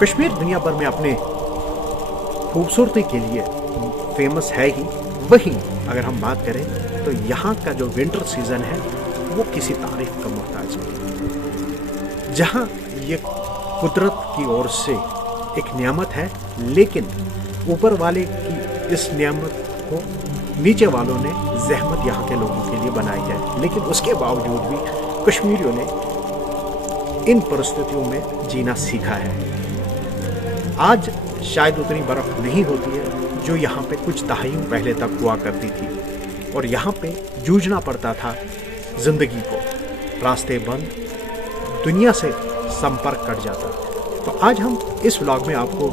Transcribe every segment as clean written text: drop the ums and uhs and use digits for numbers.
कश्मीर दुनिया भर में अपने खूबसूरती के लिए फेमस है ही, वहीं अगर हम बात करें तो यहाँ का जो विंटर सीजन है वो किसी तारीफ का मोहताज नहीं। जहाँ ये कुदरत की ओर से एक नियामत है, लेकिन ऊपर वाले की इस नियामत को नीचे वालों ने जहमत यहाँ के लोगों के लिए बनाई है, लेकिन उसके बावजूद भी कश्मीरियों ने इन परिस्थितियों में जीना सीखा है। आज शायद उतनी बर्फ नहीं होती है जो यहाँ पे कुछ दहाइयों पहले तक हुआ करती थी, और यहाँ पे जूझना पड़ता था जिंदगी को, रास्ते बंद, दुनिया से संपर्क कट जाता। तो आज हम इस व्लॉग में आपको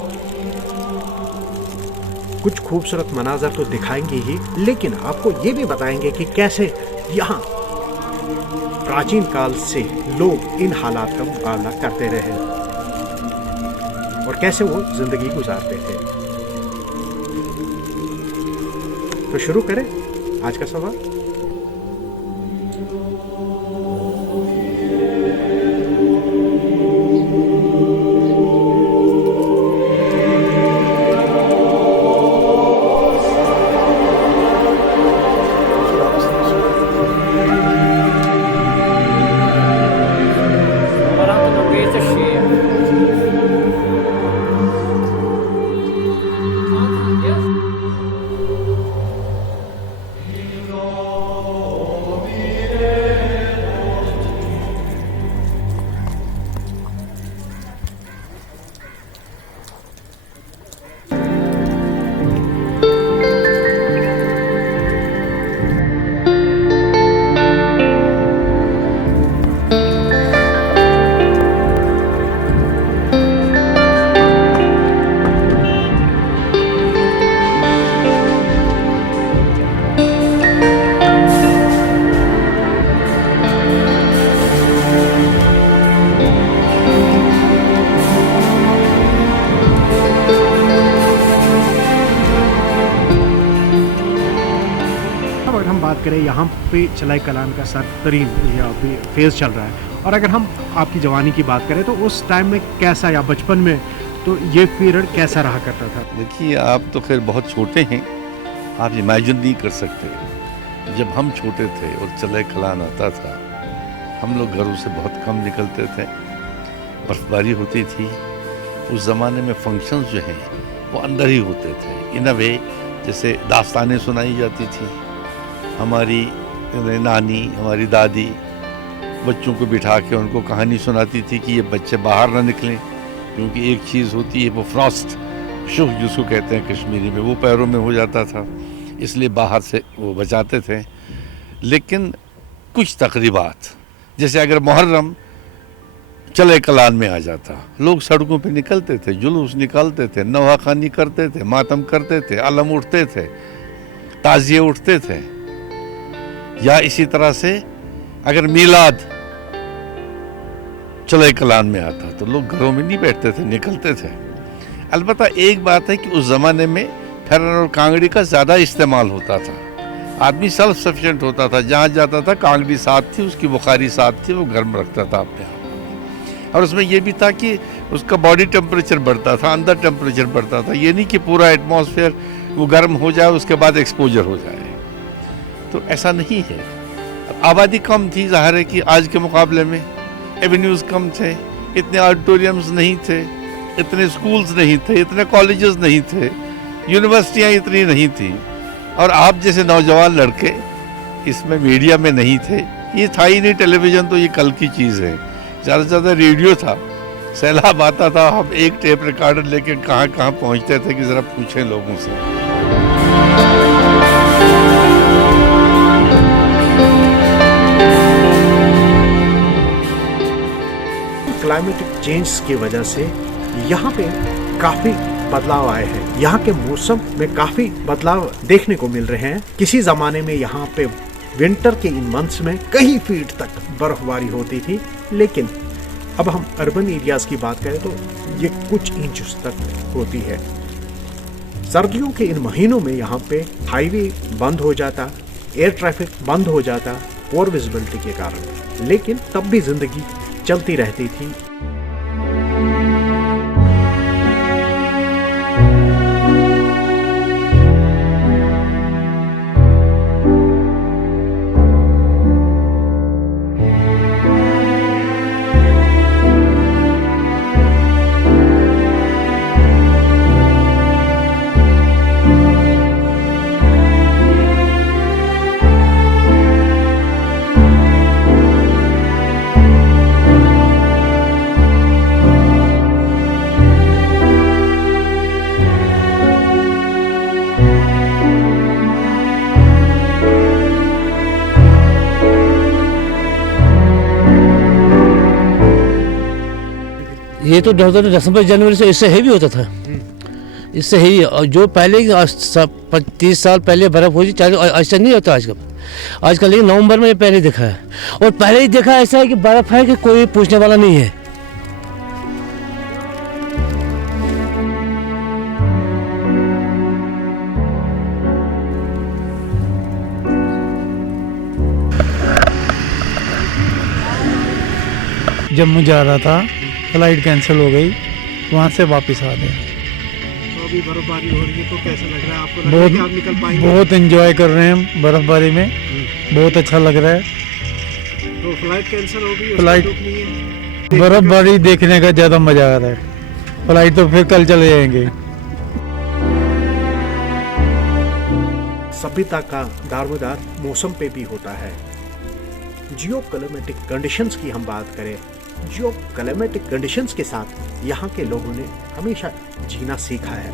कुछ खूबसूरत मनाजर तो दिखाएंगे ही, लेकिन आपको ये भी बताएंगे कि कैसे यहाँ प्राचीन काल से लोग इन हालात का मुकाबला करते रहे और कैसे वो जिंदगी गुजारते थे। तो शुरू करें आज का सवाल। बात करें यहाँ पे चलाई कलाम का सरतरीन या अभी फेज़ चल रहा है, और अगर हम आपकी जवानी की बात करें तो उस टाइम में कैसा, या बचपन में तो ये पीरियड कैसा रहा करता था? देखिए, आप तो खैर बहुत छोटे हैं, आप इमेजिन नहीं कर सकते। जब हम छोटे थे और चलाई कलाम आता था, हम लोग घरों से बहुत कम निकलते थे, बर्फबारी होती थी। उस ज़माने में फंक्शंस जो हैं वो अंदर ही होते थे। इन अ वे जैसे दास्तानें सुनाई जाती थी, हमारी नानी, हमारी दादी बच्चों को बिठा के उनको कहानी सुनाती थी कि ये बच्चे बाहर ना निकलें, क्योंकि एक चीज़ होती है वो फ्रॉस्ट शुह जिसको कहते हैं कश्मीरी में, वो पैरों में हो जाता था, इसलिए बाहर से वो बचाते थे। लेकिन कुछ तकरीबात, जैसे अगर मुहर्रम चले कलान में आ जाता, लोग सड़कों पे निकलते थे, जुलूस निकालते थे, नवाखानी करते थे, मातम करते थे, अलम उठते थे, ताज़िए उठते थे। या इसी तरह से अगर मीलाद चले कलान में आता तो लोग घरों में नहीं बैठते थे, निकलते थे। अलबत्ता एक बात है कि उस ज़माने में फेरन और कांगड़ी का ज़्यादा इस्तेमाल होता था, आदमी सेल्फ सफिशिएंट होता था, जहाँ जाता था कांगड़ी साथ थी, उसकी बुखारी साथ थी, वो घर में रखता था अपने आप। और उसमें यह भी था कि उसका बॉडी टेम्परेचर बढ़ता था, अंदर टेम्परेचर बढ़ता था, ये नहीं कि पूरा एटमॉस्फेयर वो गर्म हो जाए उसके बाद एक्सपोजर हो जाए। तो ऐसा नहीं है। आबादी कम थी, जाहिर है कि आज के मुकाबले में एवेन्यूज़ कम थे, इतने ऑडिटोरियम्स नहीं थे, इतने स्कूल्स नहीं थे, इतने कॉलेजेस नहीं थे, यूनिवर्सिटियाँ इतनी नहीं थी, और आप जैसे नौजवान लड़के इसमें मीडिया में नहीं थे। ये था ही नहीं, टेलीविज़न तो ये कल की चीज़ है। ज़्यादा से ज़्यादा रेडियो था, सैलाब आता था, हम एक टेप रिकॉर्डर लेके कहाँ कहाँ पहुँचते थे कि ज़रा पूछें लोगों से। क्लाइमेटिक चेंज की वजह से यहाँ पे काफ़ी बदलाव आए हैं। यहाँ के मौसम में काफ़ी बदलाव देखने को मिल रहे हैं। किसी ज़माने में यहाँ पे विंटर के इन मंथ्स में कई फीट तक बर्फबारी होती थी, लेकिन अब हम अर्बन एरियाज़ की बात करें तो ये कुछ इंच तक होती है। सर्दियों के इन महीनों में यहाँ पे हाईवे बंद हो जाता, एयर ट्रैफिक बंद हो जाता पोर विजिबिलिटी के कारण, लेकिन तब भी जिंदगी चलती रहती थी। ये तो दिसंबर जनवरी से इससे हेवी होता था, इससे हेवी। और जो पहले 30 साल पहले बर्फ़ हुई थी, ऐसा नहीं होता आजकल। लेकिन नवंबर में पहले देखा है, और पहले ही देखा ऐसा है कि बर्फ़ है कि कोई पूछने वाला नहीं है। जम्मू जा रहा था, फ्लाइट कैंसिल हो गई, वहाँ से वापस आ गए। तो अभी बर्फबारी हो रही है, तो कैसा लग रहा है आपको? लग रहा है कि आप निकल पाएंगे? बहुत एंजॉय कर रहे हैं बर्फबारी में, बहुत अच्छा लग रहा है। तो फ्लाइट कैंसिल हो गई, फ्लाइट उसका दुख नहीं है? बर्फबारी देखने का ज़्यादा मज़ा आ रहा है। फ्लाइट तो फिर कल चले जाएंगे। सभ्यता का दारोमदार मौसम पे भी होता है। जियो क्लाइमेटिक कंडीशंस की हम बात करें, जियो क्लाइमेटिक कंडीशंस के साथ यहाँ के लोगों ने हमेशा जीना सीखा है।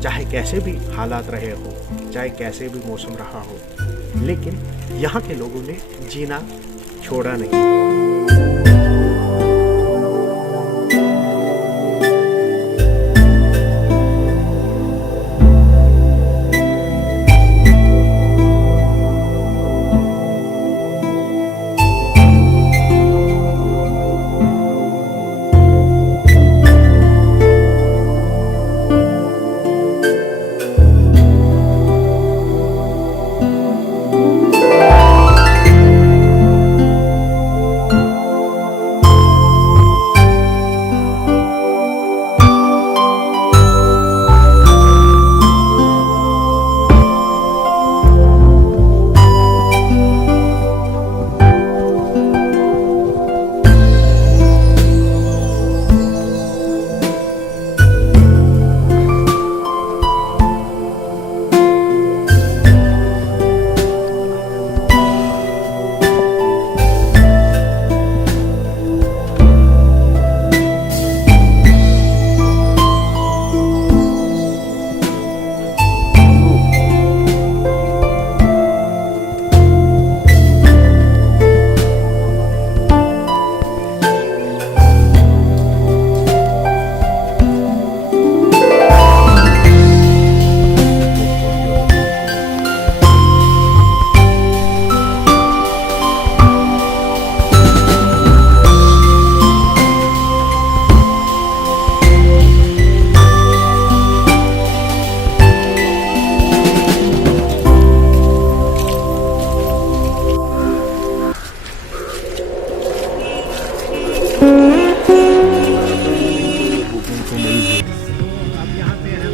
चाहे कैसे भी हालात रहे हो, चाहे कैसे भी मौसम रहा हो, लेकिन यहाँ के लोगों ने जीना छोड़ा नहीं।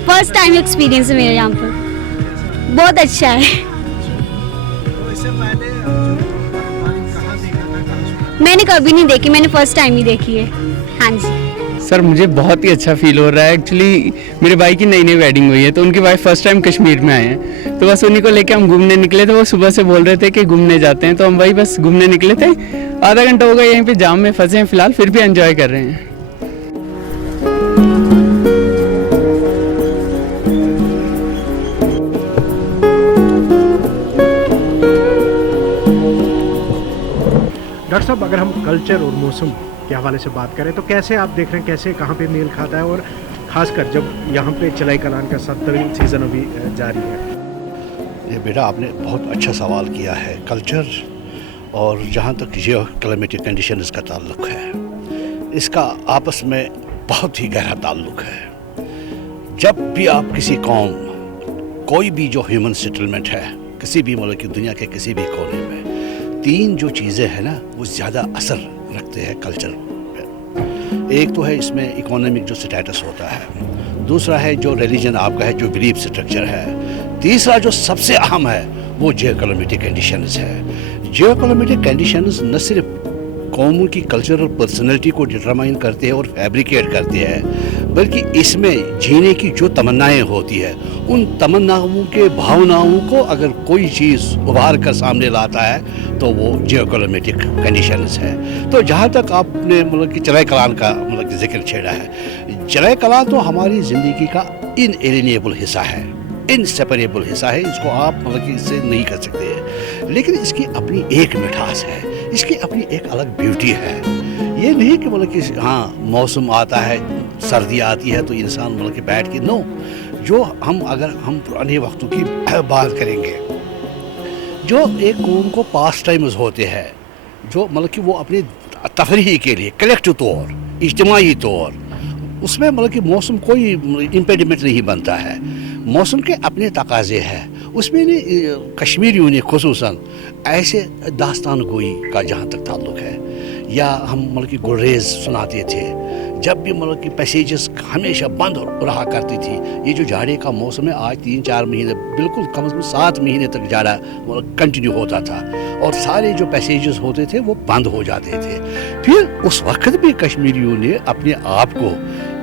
फर्स्ट टाइम एक्सपीरियंस है मेरा यहाँ पर, बहुत अच्छा है। तो इससे पहले बर्फबारी कहाँ देखा था, कहाँ सुना? मैंने कभी नहीं देखी, मैंने फर्स्ट टाइम ही देखी है। हाँ जी सर, मुझे बहुत ही अच्छा फील हो रहा है। एक्चुअली मेरे भाई की नई नई वेडिंग हुई है, तो उनकी वाइफ फर्स्ट टाइम कश्मीर में आए हैं, तो बस उन्हीं को लेके हम घूमने निकले थे। वो सुबह से बोल रहे थे कि घूमने जाते हैं, तो हम भाई बस घूमने निकले थे। आधा घंटा हो गया यहीं पे जाम में फंसे हैं फिलहाल, फिर भी एंजॉय कर रहे हैं। डॉक्टर साहब, अगर हम कल्चर और मौसम के हवाले से बात करें तो कैसे आप देख रहे हैं, कैसे कहाँ पे मेल खाता है, और खासकर जब यहाँ पे चलाई कलान का 70वीं सीज़न अभी जारी है? ये बेटा आपने बहुत अच्छा सवाल किया है। कल्चर और जहाँ तक जियो क्लाइमेटिक कंडीशन इसका ताल्लुक़ है, इसका आपस में बहुत ही गहरा ताल्लुक़ है। जब भी आप किसी कौम, कोई भी जो ह्यूमन सेटलमेंट है किसी भी मुल्क की दुनिया के किसी भी कोने में, तीन जो चीज़ें हैं ना वो ज़्यादा असर रखते हैं कल्चर पे। एक तो है इसमें इकोनॉमिक जो स्टेटस होता है, दूसरा है जो रिलीजन आपका है, जो बिलीफ स्ट्रक्चर है, तीसरा जो सबसे अहम है वो जियोक्लाइमेटिक कंडीशंस है। जियोक्लाइमेटिक कंडीशंस न सिर्फ कौमों की कल्चरल पर्सनैलिटी को डिटरमाइन करते हैं और फैब्रिकेट करते हैं, बल्कि इसमें जीने की जो तमन्नाएं होती है, उन तमन्नाओं के भावनाओं को अगर कोई चीज़ उभार कर सामने लाता है तो वो जियोक्लाइमेटिक कंडीशंस है। तो जहाँ तक आपने मतलब कि चलाई कलान का मतलब जिक्र छेड़ा है, चलाई कलान तो हमारी ज़िंदगी का इनएलिएनेबल हिस्सा है, इनसेपरेबल हिस्सा है। इसको आप मतलब कि इससे नहीं कर सकते, लेकिन इसकी अपनी एक मिठास है, इसकी अपनी एक अलग ब्यूटी है। ये नहीं कि मतलब कि हाँ मौसम आता है, सर्दी आती है तो इंसान मतलब कि बैठ के, नो, जो अगर हम पुराने वक्तों की बात करेंगे, जो एक कौम को पास टाइम्स होते हैं, जो मतलब कि वो अपने तफरीही के लिए कलेक्टिव तौर, इज्तिमाई तौर, उसमें मतलब कि मौसम कोई इम्पेडिमेंट नहीं बनता है। मौसम के अपने तकाजे हैं, उसमें कश्मीरियों ने खुसूसन ऐसे दास्तान गोई का जहाँ तक ताल्लुक़ है, या हम मतलब कि गुरेज सुनाते थे, जब भी मतलब कि पैसेजेस हमेशा बंद रहा करती थी। ये जो जाड़े का मौसम है, आज 3-4 महीने, बिल्कुल कम से कम 7 महीने तक जाड़ा मतलब कंटिन्यू होता था, और सारे जो पैसेजेस होते थे वो बंद हो जाते थे। फिर उस वक्त भी कश्मीरियों ने अपने आप को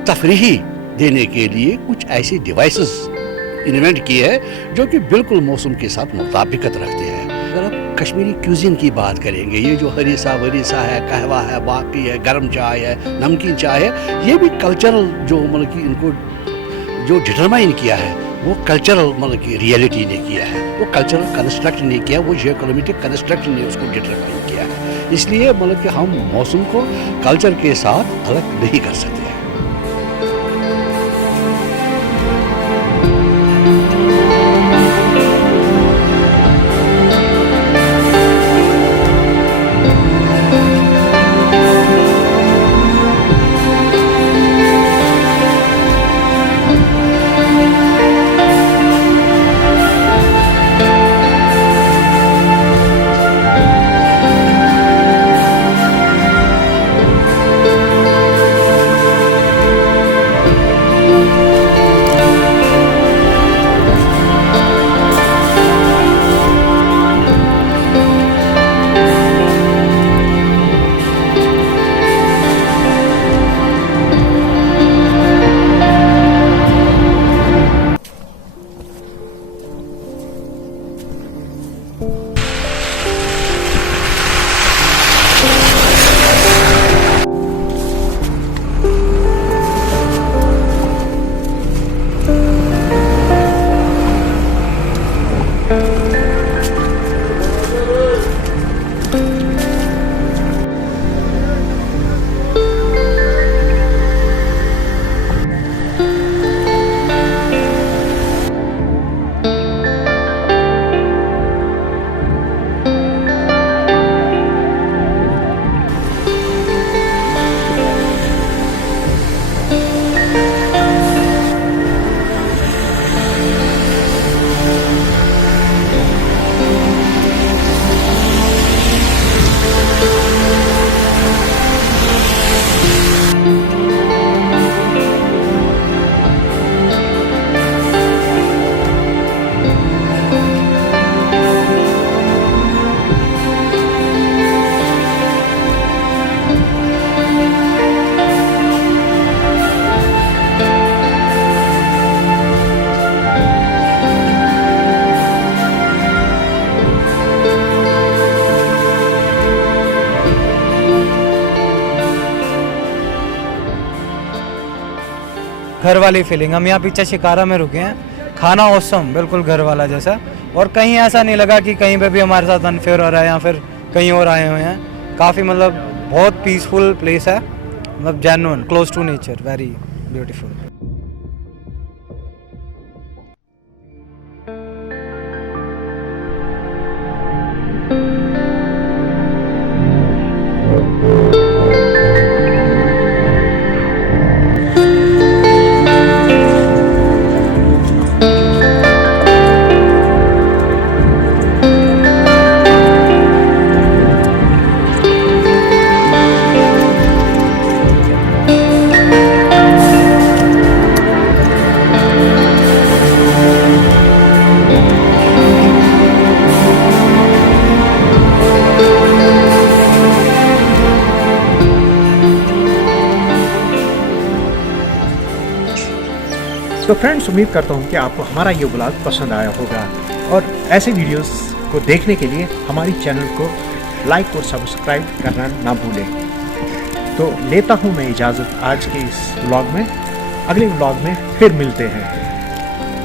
तफरीही देने के लिए कुछ ऐसे डिवाइसेस इन्वेंट किए हैं जो कि बिल्कुल मौसम के साथ मुताबिकत रखते हैं। अगर आप कश्मीरी क्यूजिन की बात करेंगे, ये जो हरीसा वरीसा है, कहवा है, बाकी है, गर्म चाय है, नमकीन चाय है, ये भी कल्चरल जो मतलब कि इनको जो डिटरमाइन किया है वो कल्चरल मतलब कि रियलिटी ने किया है, वो कल्चरल कंस्ट्रक्ट नहीं किया, वो जियोइकोनॉमिक कंस्ट्रक्ट ने उसको डिटरमाइन किया है। इसलिए मतलब कि हम मौसम को कल्चर के साथ अलग नहीं कर सकते हैं। घर वाली फीलिंग। हम यहाँ पीछे शिकारा में रुके हैं, खाना औसम, बिल्कुल घर वाला जैसा, और कहीं ऐसा नहीं लगा कि कहीं पे भी हमारे साथ अनफेयर हो रहा है या फिर कहीं और आए हुए हैं। काफ़ी मतलब बहुत पीसफुल प्लेस है, मतलब genuine, close to nature, very beautiful. तो फ्रेंड्स, उम्मीद करता हूँ कि आपको हमारा ये ब्लॉग पसंद आया होगा, और ऐसे वीडियोस को देखने के लिए हमारी चैनल को लाइक और सब्सक्राइब करना ना भूलें। तो लेता हूँ मैं इजाज़त आज के इस ब्लॉग में। अगले ब्लॉग में फिर मिलते हैं।